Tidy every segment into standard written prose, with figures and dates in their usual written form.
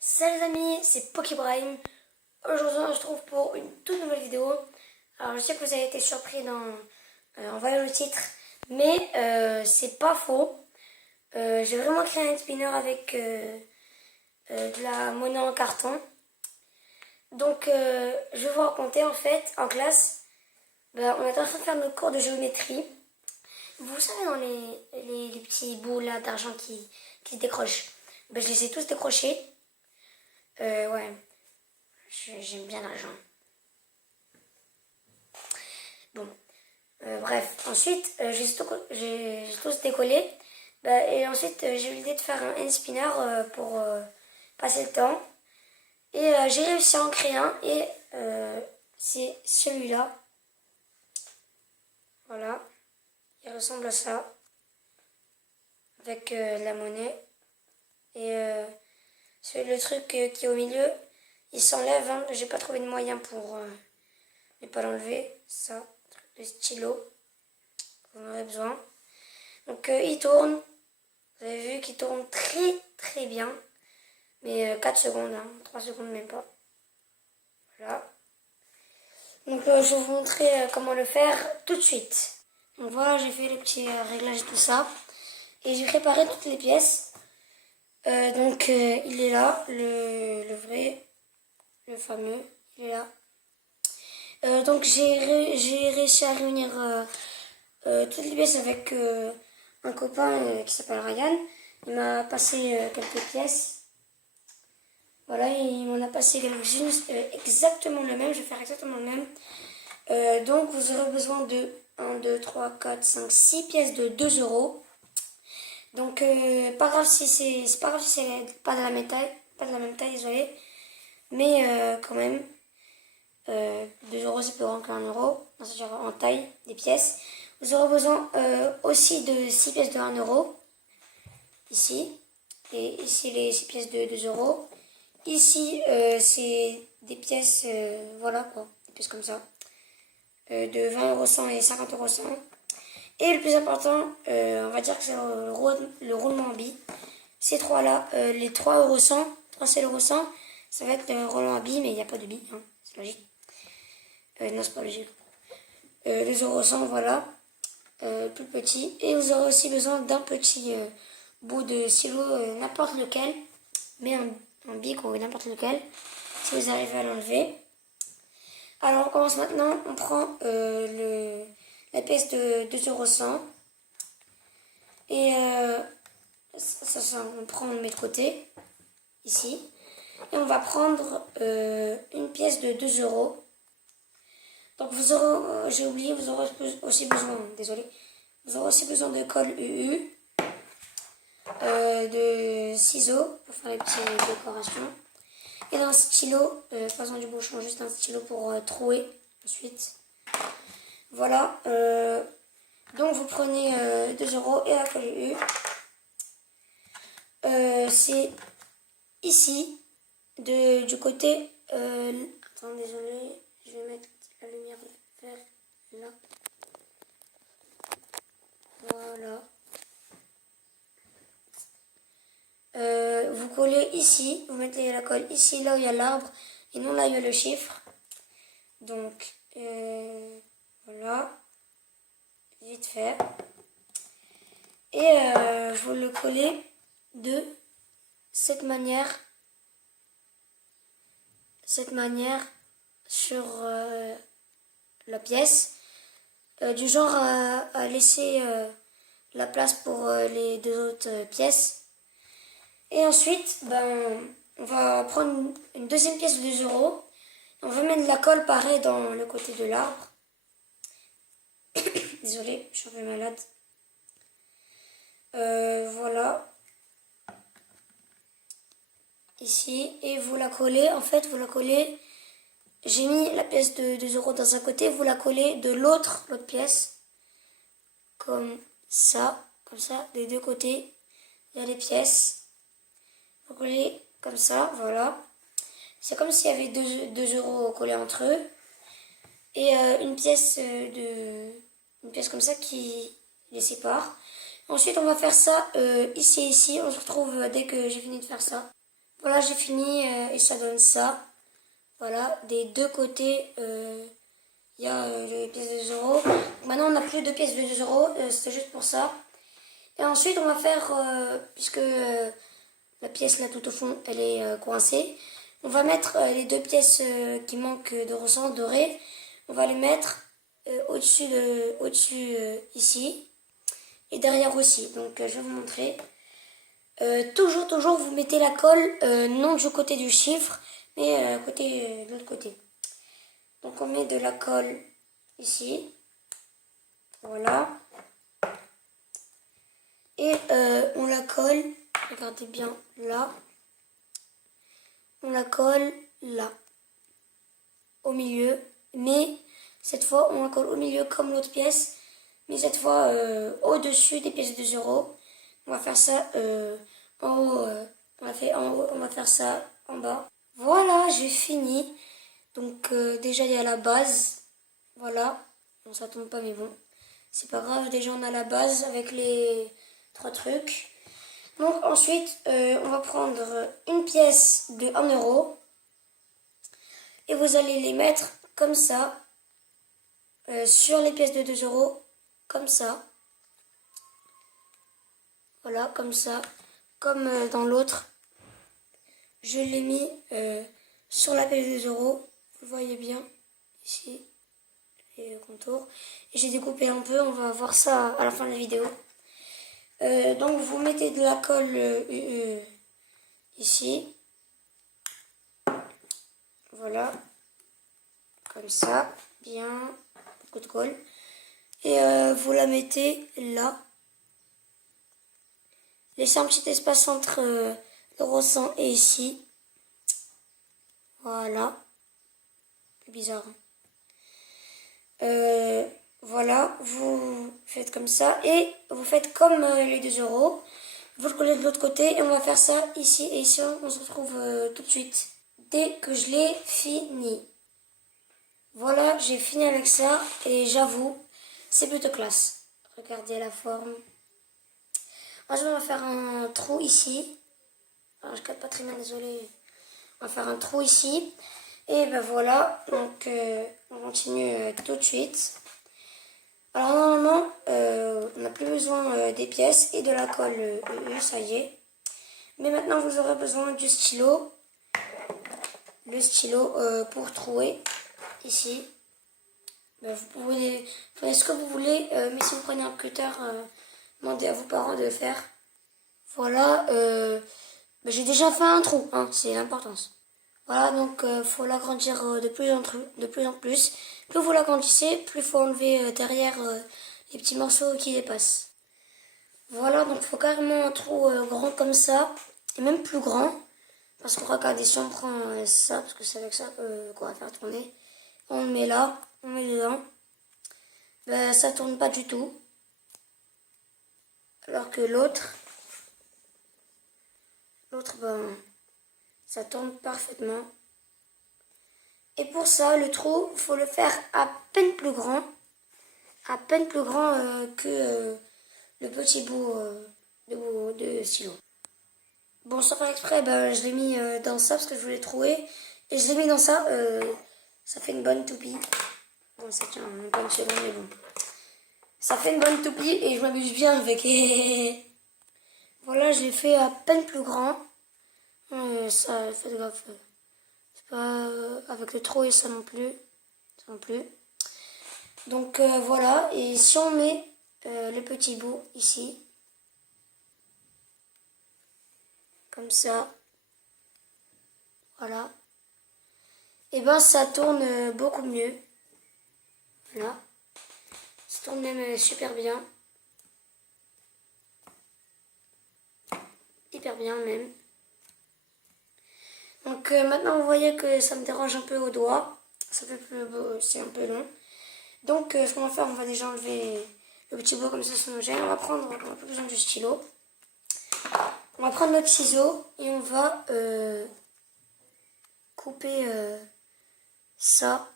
Salut les amis, c'est Pokébrain. Aujourd'hui on se retrouve pour une toute nouvelle vidéo. Alors je sais que vous avez été surpris en voyant le titre, mais c'est pas faux. J'ai vraiment créé un spinner avec de la monnaie en carton. Donc je vais vous raconter en fait en classe, on est en train de faire nos cours de géométrie. Vous savez dans les petits bouts là d'argent qui se décrochent. Je les ai tous décrochés. Ouais, j'aime bien l'argent. Bon, bref, ensuite, j'ai tous décollé. Et ensuite, j'ai eu l'idée de faire un hand spinner pour passer le temps. Et j'ai réussi à en créer un. Et c'est celui-là. Voilà, il ressemble à ça. Avec la monnaie. Et le truc qui est au milieu, il s'enlève. Hein. J'ai pas trouvé de moyen pour ne pas l'enlever. Ça, le stylo. Vous en aurez besoin. Donc il tourne. Vous avez vu qu'il tourne très très bien. Mais 4 secondes, hein, 3 secondes même pas. Voilà. Donc je vais vous montrer comment le faire tout de suite. Donc voilà, j'ai fait les petits réglages tout ça. Et j'ai préparé toutes les pièces. Il est là, le vrai, le fameux, il est là. Donc j'ai réussi à réunir toutes les pièces avec un copain qui s'appelle Ryan. Il m'a passé quelques pièces. Voilà, il m'en a passé quelques-unes exactement le même. Je vais faire exactement le même. Donc vous aurez besoin de 1, 2, 3, 4, 5, 6 pièces de 2 euros. Donc pas grave si c'est pas grave si c'est pas de la même taille, désolé. Mais quand même, 2 euros c'est plus grand qu'un euro, c'est-à-dire en taille des pièces. Vous aurez besoin aussi de 6 pièces de 1 euro, ici. Et ici les 6 pièces de 2 euros. Ici c'est des pièces, voilà quoi, des pièces comme ça. De 20 euros 100 et 50 euros 100. Et le plus important, on va dire que c'est le roulement en billes. Ces trois-là, les 3 euros 100, 3 c'est l'euro 100, ça va être le roulement en billes, mais il n'y a pas de billes, hein, c'est logique. Non, c'est pas logique. Les euros 100, voilà, plus petit. Et vous aurez aussi besoin d'un petit bout de stylo, n'importe lequel, mais un bic ou n'importe lequel, si vous arrivez à l'enlever. Alors on commence maintenant, on prend la pièce de 2 euros 100 et ça, on prend, on le met de côté, ici. Et on va prendre une pièce de 2 euros. Donc vous aurez, j'ai oublié, vous aurez aussi besoin, désolé, vous aurez aussi besoin de colle UU, de ciseaux pour faire les petites décorations. Et d'un stylo, pas besoin du bouchon, juste un stylo pour trouer ensuite. Voilà, donc vous prenez 2 euros et la colle UU. C'est ici, du côté... attends, désolé, je vais mettre la lumière vers là. Voilà. Vous collez ici, vous mettez la colle ici, là où il y a l'arbre, et non là où il y a le chiffre. Donc, voilà. Vite fait. Et vous le collez de cette manière sur la pièce, du genre à laisser la place pour les deux autres pièces. Et ensuite, on va prendre une deuxième pièce de 2 euros. On va mettre de la colle pareil dans le côté de l'arbre. Désolée, je suis un peu malade. Voilà. Ici. Et vous la collez. En fait, vous la collez. J'ai mis la pièce de 2 euros dans un côté. Vous la collez de l'autre pièce. Comme ça. Comme ça. Des deux côtés. Il y a les pièces. Vous collez comme ça. Voilà. C'est comme s'il y avait 2 euros collés entre eux. Et une pièce comme ça qui les sépare. Ensuite, on va faire ça ici et ici. On se retrouve dès que j'ai fini de faire ça. Voilà, j'ai fini et ça donne ça. Voilà, des deux côtés, il y a les pièces de 2 euros. Maintenant, on n'a plus de pièces de 2 euros, c'était juste pour ça. Et ensuite, on va faire, puisque la pièce là tout au fond, elle est coincée, on va mettre les deux pièces qui manquent de ressort doré. On va les mettre au-dessus ici et derrière aussi. Donc, je vais vous montrer. Toujours, vous mettez la colle, non du côté du chiffre, mais de l'autre côté. Donc, on met de la colle ici. Voilà. Et on la colle, regardez bien là. On la colle là, au milieu. Mais cette fois, on la colle au milieu comme l'autre pièce. Mais cette fois, au-dessus des pièces de 2 euros. On va faire ça en haut. On l'a fait en haut, on va faire ça en bas. Voilà, j'ai fini. Donc déjà, il y a la base. Voilà. Bon, ça tombe pas, mais bon. C'est pas grave, déjà on a la base avec les 3 trucs. Donc ensuite, on va prendre une pièce de 1 euro. Et vous allez les mettre comme ça. Sur les pièces de 2 euros. Comme ça. Voilà, comme ça. Comme dans l'autre. Je l'ai mis sur la pièce de 2 euros. Vous le voyez bien. Ici. Les contours. Et j'ai découpé un peu. On va voir ça à la fin de la vidéo. Donc vous mettez de la colle ici. Voilà. Comme ça. Bien. Beaucoup de colle. Et vous la mettez là. Laissez un petit espace entre le ressent et ici. Voilà. C'est bizarre. Voilà, vous faites comme ça. Et vous faites comme les 2 euros. Vous le collez de l'autre côté. Et on va faire ça ici et ici. On se retrouve tout de suite. Dès que je l'ai fini. Voilà, j'ai fini avec ça. Et j'avoue, c'est plutôt classe. Regardez la forme. Ensuite, on va faire un trou ici. Alors, je capte pas très bien, désolé. On va faire un trou ici. Et ben voilà, donc on continue tout de suite. Alors normalement, on n'a plus besoin des pièces et de la colle EU, ça y est. Mais maintenant, vous aurez besoin du stylo. Le stylo pour trouer ici. Ben, vous pouvez faire ce que vous voulez, mais si vous prenez un cutter, demandez à vos parents de le faire. Voilà, ben, j'ai déjà fait un trou, hein, c'est l'importance. Voilà, donc faut l'agrandir de plus en plus. Plus vous l'agrandissez, plus il faut enlever derrière les petits morceaux qui dépassent. Voilà, donc il faut carrément un trou grand comme ça, et même plus grand. Parce que regardez, si on prend ça, parce que c'est avec ça qu'on va faire tourner, on le met là, on met dedans, ben, ça tourne pas du tout. Alors que l'autre, ben, ça tourne parfaitement. Et pour ça, le trou, il faut le faire à peine plus grand. Que le petit bout de stylo. Bon, sans faire exprès, ben, je l'ai mis dans ça parce que je voulais trouver. Et je l'ai mis dans ça. Ça fait une bonne toupie. Bon, ça tient même pas une seconde, mais bon. Ça fait une bonne toupie et je m'amuse bien avec. Voilà, je l'ai fait à peine plus grand. Ça, faites gaffe. C'est pas avec le trou et ça non plus. Ça non plus. Donc voilà, et si on met le petit bout ici, comme ça, voilà, et ben ça tourne beaucoup mieux. Voilà, ça tourne même super bien, hyper bien même. Donc maintenant vous voyez que ça me dérange un peu au doigt, ça fait plus beau, c'est un peu long. Donc ce qu'on va faire, on va déjà enlever le petit bout comme ça nous gêne. On n'a plus besoin du stylo. On va prendre notre ciseau et on va couper ça.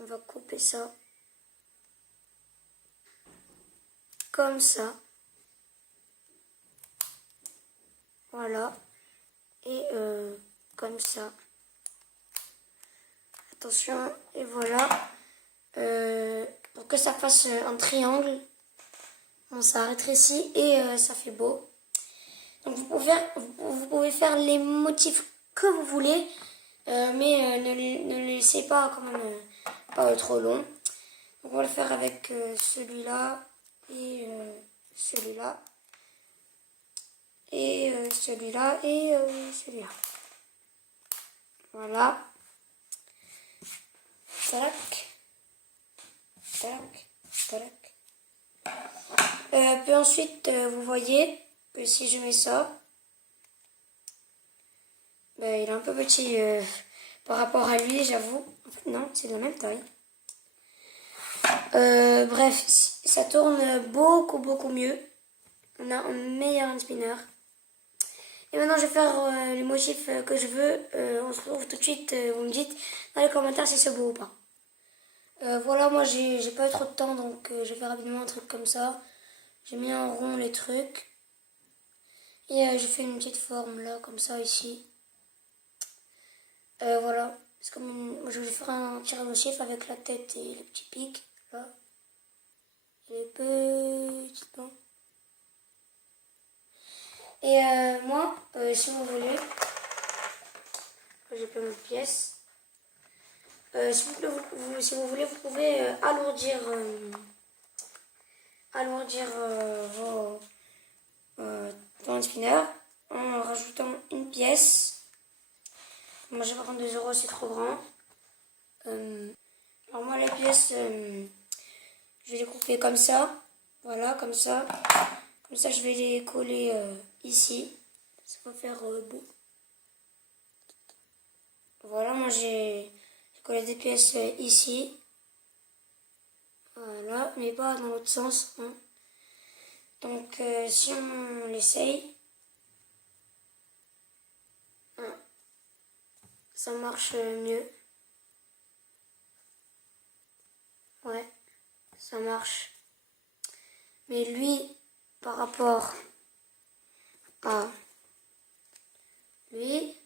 On va couper ça comme ça. Voilà. et comme ça. Attention, et voilà. Pour que ça fasse un triangle. Bon, ça rétrécit et ça fait beau. Donc vous pouvez faire les motifs que vous voulez, mais ne les laissez pas quand même pas trop long. Donc on va le faire avec celui-là et celui-là et celui-là et celui-là. Voilà. Tac, tac, tac. Puis ensuite, vous voyez que si je mets ça, ben, il est un peu petit par rapport à lui, j'avoue. En fait, non, c'est de la même taille. Bref, ça tourne beaucoup, beaucoup mieux. On a un meilleur hand spinner. Et maintenant, je vais faire les motifs que je veux. On se retrouve tout de suite. Vous me dites dans les commentaires si c'est beau ou pas. Voilà, moi, j'ai pas eu trop de temps, donc je vais faire rapidement un truc comme ça. J'ai mis en rond les trucs. Et je fais une petite forme là, comme ça, ici. Voilà. C'est comme moi, je vais faire un tirage au chiffre avec la tête et les petits pics. Là. Et les petits dents. Et moi, si vous voulez, j'ai plein de pièces. Si vous voulez, vous pouvez alourdir vos hand spinner en rajoutant une pièce. Moi, je vais prendre 2 euros, c'est trop grand. Alors moi, les pièces, je vais les couper comme ça. Voilà, comme ça. Comme ça, je vais les coller ici. Ça va faire beau. Voilà, moi j'ai collé des pièces ici. Voilà, mais pas dans l'autre sens. Hein. Donc, si on l'essaye, hein, ça marche mieux. Ouais, ça marche. Mais lui, par rapport à lui,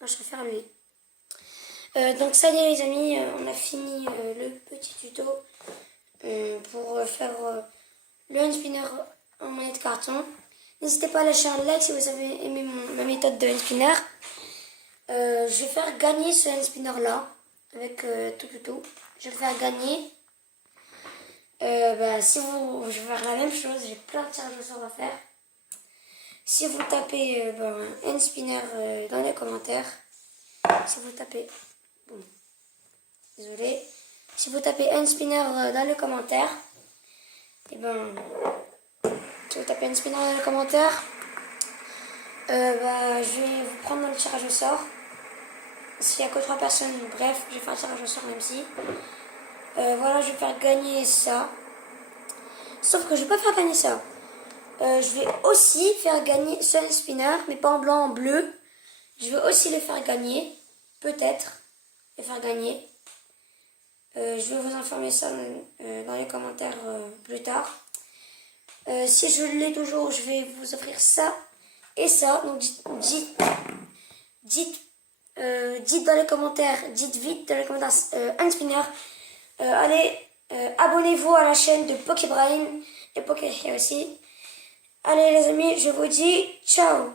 moi je préfère lui. Donc ça y est les amis, on a fini le petit tuto pour faire le hand spinner en monnaie de carton. N'hésitez pas à lâcher un like si vous avez aimé ma méthode de hand spinner. Je vais faire gagner ce hand spinner là avec tout. Je vais le faire gagner. Si je vais faire la même chose, j'ai plein de tirages au sort à faire. Si vous tapez hand spinner dans les commentaires, si vous tapez, bon, désolé, si vous tapez hand spinner dans les commentaires, et si vous tapez hand spinner dans les commentaires, je vais vous prendre dans le tirage au sort. S'il n'y a que 3 personnes, bref, je vais faire un tirage au sort même si. Voilà, je vais faire gagner ça. Sauf que je ne vais pas faire gagner ça. Je vais aussi faire gagner ce hand spinner, mais pas en blanc, en bleu. Je vais aussi le faire gagner. Peut-être le faire gagner. Je vais vous informer ça dans les commentaires plus tard. Si je l'ai toujours, je vais vous offrir ça et ça. Donc dites dans les commentaires, dites vite dans les commentaires hand spinner. Allez, abonnez-vous à la chaîne de Pokébrain et Pokéchat aussi. Allez les amis, je vous dis ciao.